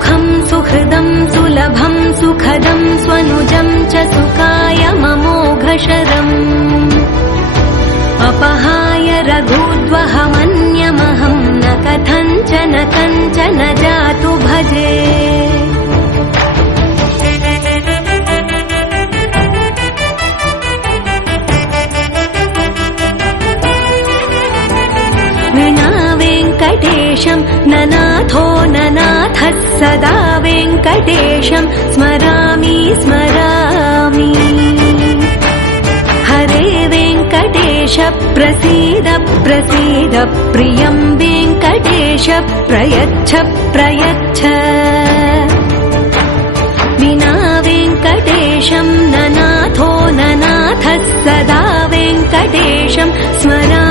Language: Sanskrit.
सुखं सुहृदं सुलभं सुखदं स्वनुजं च सुखाय ममोघशरम् अपहाय रघुद्वहमन्यमहं न कथञ्चन कञ्चन जातु भजे विना वेङ्कटेशं ननाथो ननाथः सदा वेङ्कटेशं स्मरामि स्मरामि हरे वेङ्कटेश प्रसीद प्रसीद प्रियं वेङ्कटेश प्रयच्छ प्रयच्छ विना वेङ्कटेशं ननाथो ननाथः सदा वेङ्कटेशं स्मरामि